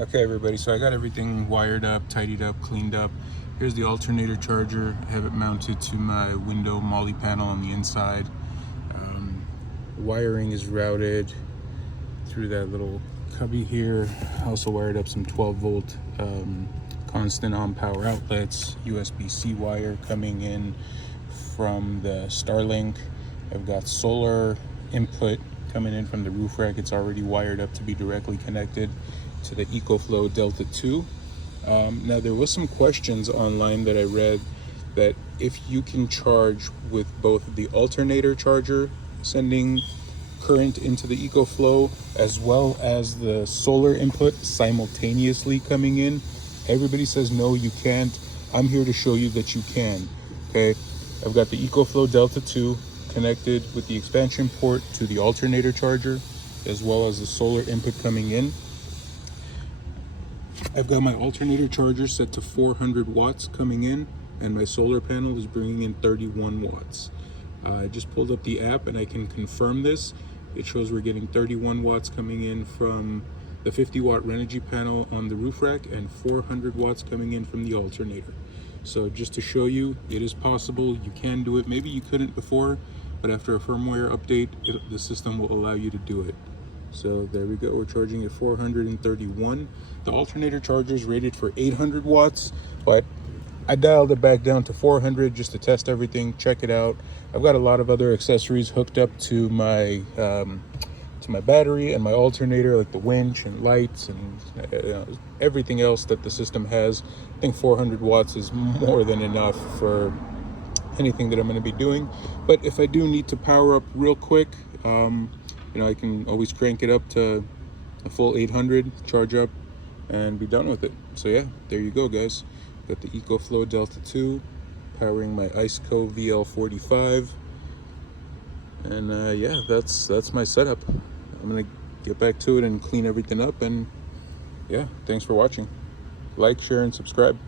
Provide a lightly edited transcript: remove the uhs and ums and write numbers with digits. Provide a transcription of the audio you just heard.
Okay everybody, so I got everything wired up, tidied up, cleaned up. Here's the alternator charger. I have it mounted to my window Molle panel on the inside. Wiring is routed through that little cubby here. I also wired up some 12 volt constant on power outlets, USB-C wire coming in from the Starlink. I've got solar input coming in from the roof rack. It's already wired up to be directly connected to the EcoFlow Delta 2. Now there was some questions online that I read that if you can charge with both the alternator charger sending current into the EcoFlow as well as the solar input simultaneously coming in. Everybody says no, you can't. I'm here to show you that you can. Okay, I've got the EcoFlow Delta 2 connected with the expansion port to the alternator charger as well as the solar input coming in. I've got my alternator charger set to 400 watts coming in, and my solar panel is bringing in 31 watts. I just pulled up the app and I can confirm this. It shows we're getting 31 watts coming in from the 50 watt Renogy panel on the roof rack and 400 watts coming in from the alternator. So just to show you, it is possible, you can do it. Maybe you couldn't before, but after a firmware update, the system will allow you to do it. So there we go, we're charging at 431. The alternator charger is rated for 800 watts, but I dialed it back down to 400 just to test everything, check it out. I've got a lot of other accessories hooked up to my battery and my alternator, like the winch and lights and everything else that the system has. I think 400 watts is more than enough for anything that I'm going to be doing. But if I do need to power up real quick, I can always crank it up to a full 800, charge up, and be done with it. So yeah, there you go, guys. Got the EcoFlow Delta 2 powering my Iceco VL45, and yeah, that's my setup. I'm gonna get back to it and clean everything up, and yeah, thanks for watching. Like, share, and subscribe.